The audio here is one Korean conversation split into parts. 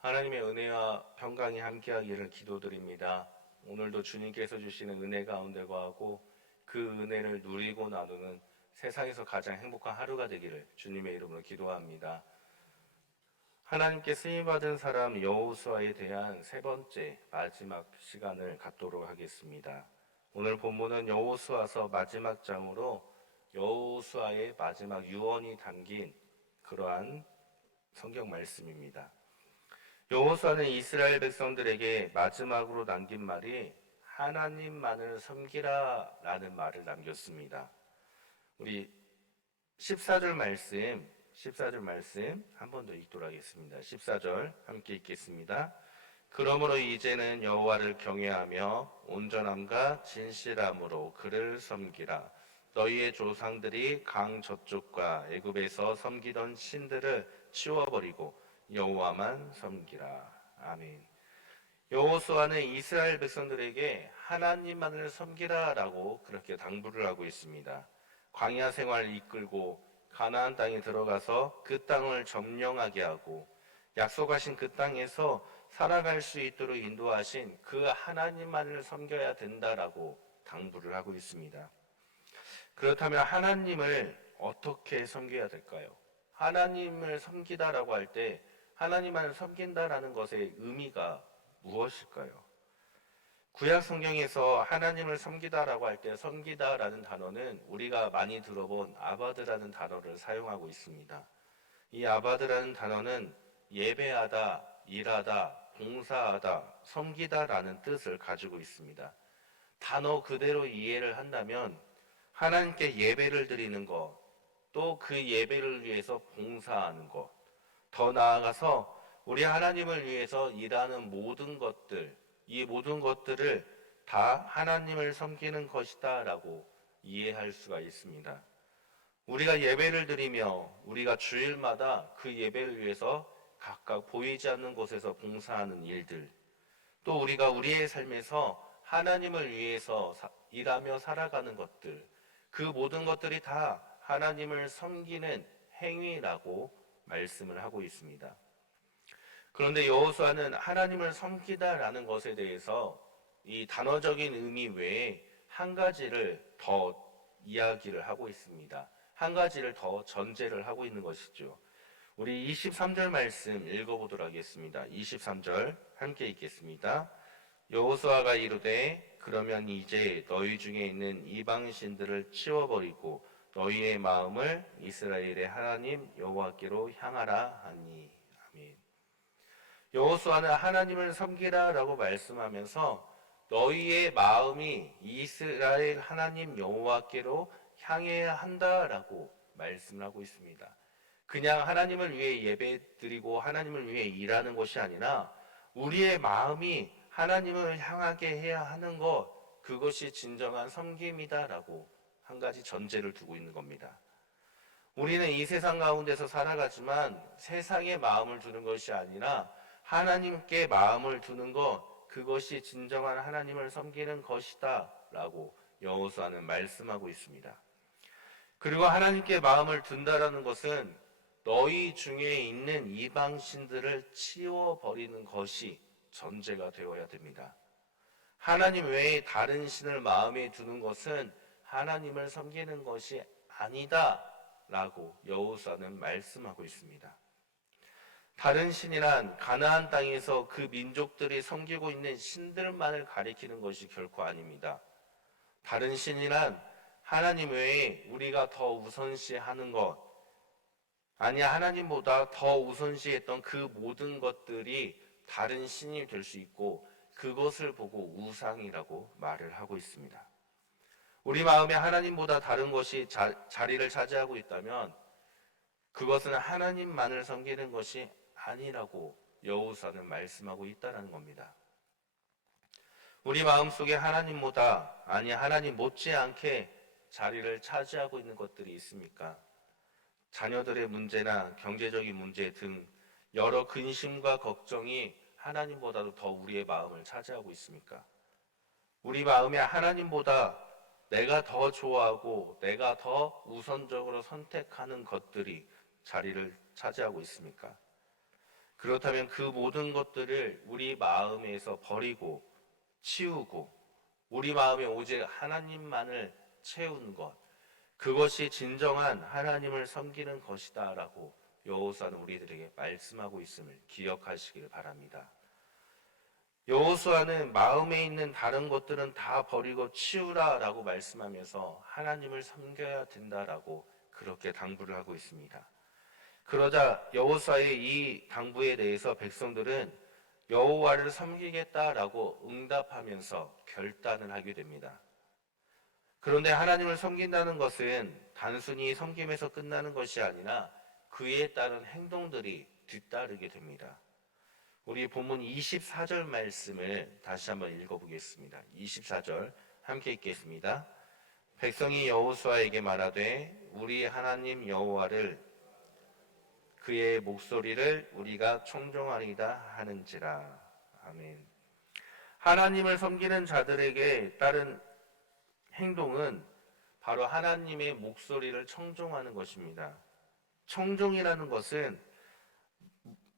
하나님의 은혜와 평강이 함께하기를 기도드립니다. 오늘도 주님께서 주시는 은혜 가운데 거하고 그 은혜를 누리고 나누는 세상에서 가장 행복한 하루가 되기를 주님의 이름으로 기도합니다. 하나님께 쓰임받은 사람 여호수아에 대한 세 번째 마지막 시간을 갖도록 하겠습니다. 오늘 본문은 여호수아서 마지막 장으로 여호수아의 마지막 유언이 담긴 그러한 성경 말씀입니다. 여호수아는 이스라엘 백성들에게 마지막으로 남긴 말이 하나님만을 섬기라라는 말을 남겼습니다. 우리 14절 말씀 한 번 더 읽도록 하겠습니다. 14절 함께 읽겠습니다. 그러므로 이제는 여호와를 경외하며 온전함과 진실함으로 그를 섬기라. 너희의 조상들이 강 저쪽과 애굽에서 섬기던 신들을 치워버리고 여호와만 섬기라. 아멘. 여호수아는 이스라엘 백성들에게 하나님만을 섬기라라고 그렇게 당부를 하고 있습니다. 광야 생활을 이끌고 가나안 땅에 들어가서 그 땅을 점령하게 하고 약속하신 그 땅에서 살아갈 수 있도록 인도하신 그 하나님만을 섬겨야 된다라고 당부를 하고 있습니다. 그렇다면 하나님을 어떻게 섬겨야 될까요? 하나님을 섬기다라고 할 때 하나님만을 섬긴다라는 것의 의미가 무엇일까요? 구약 성경에서 하나님을 섬기다라고 할 때 섬기다라는 단어는 우리가 많이 들어본 아바드라는 단어를 사용하고 있습니다. 이 아바드라는 단어는 예배하다, 일하다, 봉사하다, 섬기다라는 뜻을 가지고 있습니다. 단어 그대로 이해를 한다면 하나님께 예배를 드리는 것, 또 그 예배를 위해서 봉사하는 것, 더 나아가서 우리 하나님을 위해서 일하는 모든 것들, 이 모든 것들을 다 하나님을 섬기는 것이다 라고 이해할 수가 있습니다. 우리가 예배를 드리며 우리가 주일마다 그 예배를 위해서 각각 보이지 않는 곳에서 봉사하는 일들, 또 우리가 우리의 삶에서 하나님을 위해서 일하며 살아가는 것들, 그 모든 것들이 다 하나님을 섬기는 행위라고 말씀을 하고 있습니다. 그런데 여호수아는 하나님을 섬기다라는 것에 대해서 이 단어적인 의미 외에 한 가지를 더 이야기를 하고 있습니다. 한 가지를 더 전제를 하고 있는 것이죠. 우리 23절 말씀 읽어보도록 하겠습니다. 23절 함께 읽겠습니다. 여호수아가 이르되 그러면 이제 너희 중에 있는 이방 신들을 치워버리고 너희의 마음을 이스라엘의 하나님 여호와께로 향하라 하니. 아멘. 여호수아는 하나님을 섬기라라고 말씀하면서 너희의 마음이 이스라엘 하나님 여호와께로 향해야 한다라고 말씀을 하고 있습니다. 그냥 하나님을 위해 예배드리고 하나님을 위해 일하는 것이 아니라 우리의 마음이 하나님을 향하게 해야 하는 것, 그것이 진정한 섬김이다라고 한 가지 전제를 두고 있는 겁니다. 우리는 이 세상 가운데서 살아가지만 세상에 마음을 두는 것이 아니라 하나님께 마음을 두는 것, 그것이 진정한 하나님을 섬기는 것이다 라고 여호수아는 말씀하고 있습니다. 그리고 하나님께 마음을 둔다라는 것은 너희 중에 있는 이방 신들을 치워버리는 것이 전제가 되어야 됩니다. 하나님 외에 다른 신을 마음에 두는 것은 하나님을 섬기는 것이 아니다 라고 여호수아는 말씀하고 있습니다. 다른 신이란 가나안 땅에서 그 민족들이 섬기고 있는 신들만을 가리키는 것이 결코 아닙니다. 다른 신이란 하나님 외에 우리가 더 우선시하는 것, 아니 하나님보다 더 우선시했던 그 모든 것들이 다른 신이 될 수 있고 그것을 보고 우상이라고 말을 하고 있습니다. 우리 마음에 하나님보다 다른 것이 자리를 차지하고 있다면 그것은 하나님만을 섬기는 것이 아니라고 여호수아는 말씀하고 있다는 겁니다. 우리 마음속에 하나님보다, 아니 하나님 못지않게 자리를 차지하고 있는 것들이 있습니까? 자녀들의 문제나 경제적인 문제 등 여러 근심과 걱정이 하나님보다도 더 우리의 마음을 차지하고 있습니까? 우리 마음에 하나님보다 내가 더 좋아하고 내가 더 우선적으로 선택하는 것들이 자리를 차지하고 있습니까? 그렇다면 그 모든 것들을 우리 마음에서 버리고 치우고 우리 마음에 오직 하나님만을 채우는 것, 그것이 진정한 하나님을 섬기는 것이다라고 여호수아는 우리들에게 말씀하고 있음을 기억하시길 바랍니다. 여호수아는 마음에 있는 다른 것들은 다 버리고 치우라라고 말씀하면서 하나님을 섬겨야 된다라고 그렇게 당부를 하고 있습니다. 그러자 여호수아의 이 당부에 대해서 백성들은 여호와를 섬기겠다라고 응답하면서 결단을 하게 됩니다. 그런데 하나님을 섬긴다는 것은 단순히 섬김에서 끝나는 것이 아니라 그에 따른 행동들이 뒤따르게 됩니다. 우리 본문 24절 말씀을 다시 한번 읽어보겠습니다. 24절 함께 읽겠습니다. 백성이 여호수아에게 말하되 우리 하나님 여호와를 그의 목소리를 우리가 청종하리다 하는지라. 아멘. 하나님을 섬기는 자들에게 따른 행동은 바로 하나님의 목소리를 청종하는 것입니다. 청종이라는 것은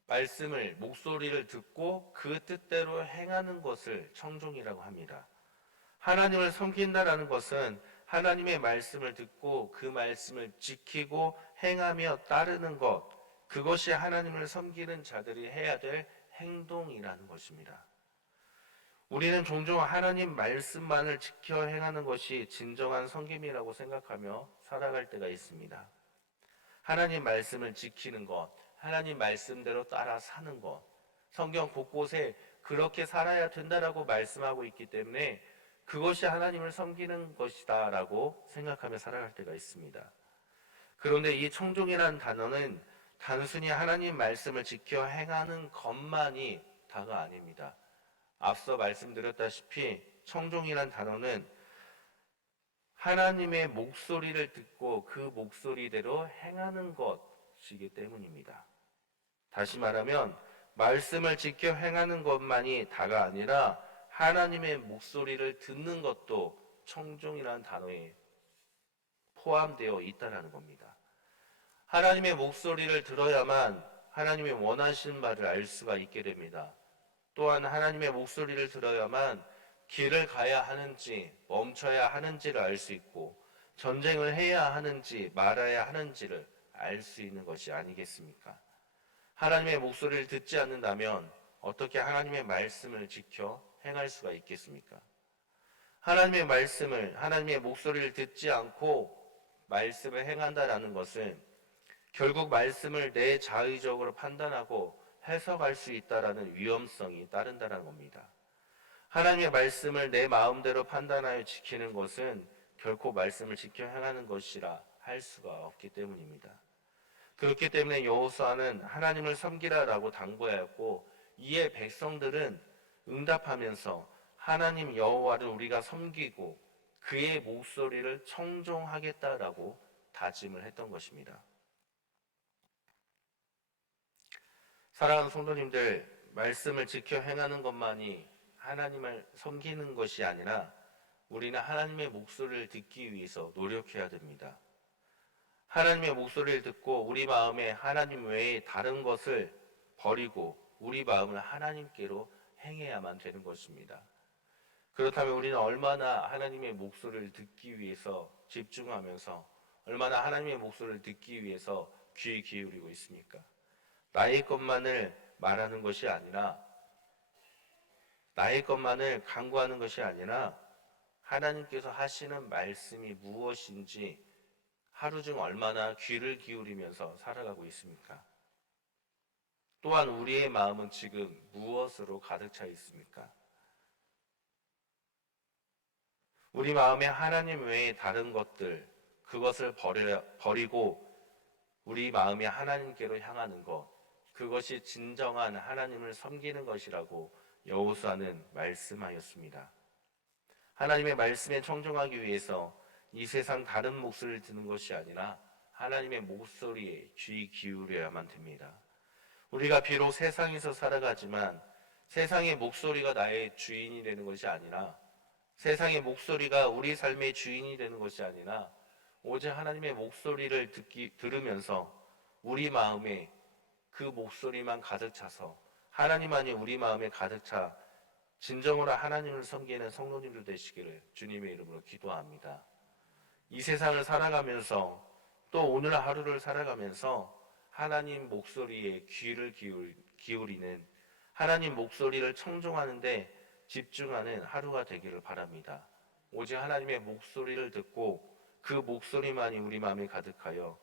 말씀을, 목소리를 듣고 그 뜻대로 행하는 것을 청종이라고 합니다. 하나님을 섬긴다라는 것은 하나님의 말씀을 듣고 그 말씀을 지키고 행하며 따르는 것, 그것이 하나님을 섬기는 자들이 해야 될 행동이라는 것입니다. 우리는 종종 하나님 말씀만을 지켜 행하는 것이 진정한 섬김이라고 생각하며 살아갈 때가 있습니다. 하나님 말씀을 지키는 것, 하나님 말씀대로 따라 사는 것, 성경 곳곳에 그렇게 살아야 된다라고 말씀하고 있기 때문에 그것이 하나님을 섬기는 것이다라고 생각하며 살아갈 때가 있습니다. 그런데 이 청종이라는 단어는 단순히 하나님 말씀을 지켜 행하는 것만이 다가 아닙니다. 앞서 말씀드렸다시피 청종이란 단어는 하나님의 목소리를 듣고 그 목소리대로 행하는 것이기 때문입니다. 다시 말하면 말씀을 지켜 행하는 것만이 다가 아니라 하나님의 목소리를 듣는 것도 청종이라는 단어에 포함되어 있다는 겁니다. 하나님의 목소리를 들어야만 하나님의 원하시는 바를 알 수가 있게 됩니다. 또한 하나님의 목소리를 들어야만 길을 가야 하는지 멈춰야 하는지를 알 수 있고 전쟁을 해야 하는지 말아야 하는지를 알 수 있는 것이 아니겠습니까? 하나님의 목소리를 듣지 않는다면 어떻게 하나님의 말씀을 지켜 행할 수가 있겠습니까? 하나님의 말씀을, 하나님의 목소리를 듣지 않고 말씀을 행한다라는 것은 결국 말씀을 내 자의적으로 판단하고 해석할 수 있다라는 위험성이 따른다는 겁니다. 하나님의 말씀을 내 마음대로 판단하여 지키는 것은 결코 말씀을 지켜 행하는 것이라 할 수가 없기 때문입니다. 그렇기 때문에 여호수아는 하나님을 섬기라라고 당부하였고 이에 백성들은 응답하면서 하나님 여호와를 우리가 섬기고 그의 목소리를 청종하겠다라고 다짐을 했던 것입니다. 사랑하는 성도님들, 말씀을 지켜 행하는 것만이 하나님을 섬기는 것이 아니라 우리는 하나님의 목소리를 듣기 위해서 노력해야 됩니다. 하나님의 목소리를 듣고 우리 마음에 하나님 외에 다른 것을 버리고 우리 마음을 하나님께로 행해야만 되는 것입니다. 그렇다면 우리는 얼마나 하나님의 목소리를 듣기 위해서 집중하면서 얼마나 하나님의 목소리를 듣기 위해서 귀 기울이고 있습니까? 나의 것만을 말하는 것이 아니라 나의 것만을 간구하는 것이 아니라 하나님께서 하시는 말씀이 무엇인지 하루 중 얼마나 귀를 기울이면서 살아가고 있습니까? 또한 우리의 마음은 지금 무엇으로 가득 차 있습니까? 우리 마음에 하나님 외에 다른 것들, 그것을 버리고 우리 마음이 하나님께로 향하는 것, 그것이 진정한 하나님을 섬기는 것이라고 여호수아는 말씀하였습니다. 하나님의 말씀에 청종하기 위해서 이 세상 다른 목소리를 듣는 것이 아니라 하나님의 목소리에 귀 기울여야만 됩니다. 우리가 비록 세상에서 살아가지만 세상의 목소리가 나의 주인이 되는 것이 아니라 세상의 목소리가 우리 삶의 주인이 되는 것이 아니라 오직 하나님의 목소리를 들으면서 우리 마음에 그 목소리만 가득 차서 하나님만이 우리 마음에 가득 차 진정으로 하나님을 섬기는 성도님들 되시기를 주님의 이름으로 기도합니다. 이 세상을 살아가면서 또 오늘 하루를 살아가면서 하나님 목소리에 귀를 기울이는, 하나님 목소리를 청종하는데 집중하는 하루가 되기를 바랍니다. 오직 하나님의 목소리를 듣고 그 목소리만이 우리 마음에 가득하여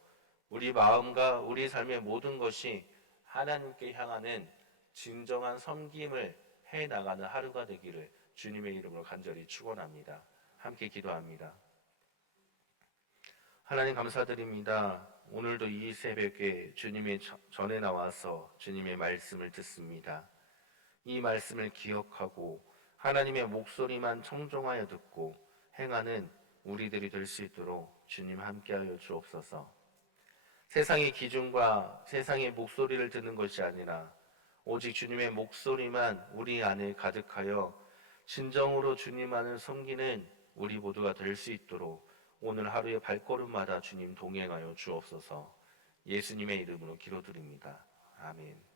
우리 마음과 우리 삶의 모든 것이 하나님께 향하는 진정한 섬김을 해 나가는 하루가 되기를 주님의 이름으로 간절히 축원합니다. 함께 기도합니다. 하나님 감사드립니다. 오늘도 이 새벽에 주님의 전에 나와서 주님의 말씀을 듣습니다. 이 말씀을 기억하고 하나님의 목소리만 청종하여 듣고 행하는 우리들이 될 수 있도록 주님 함께하여 주옵소서. 세상의 기준과 세상의 목소리를 듣는 것이 아니라 오직 주님의 목소리만 우리 안에 가득하여 진정으로 주님만을 섬기는 우리 모두가 될 수 있도록 오늘 하루의 발걸음마다 주님 동행하여 주옵소서. 예수님의 이름으로 기도드립니다. 아멘.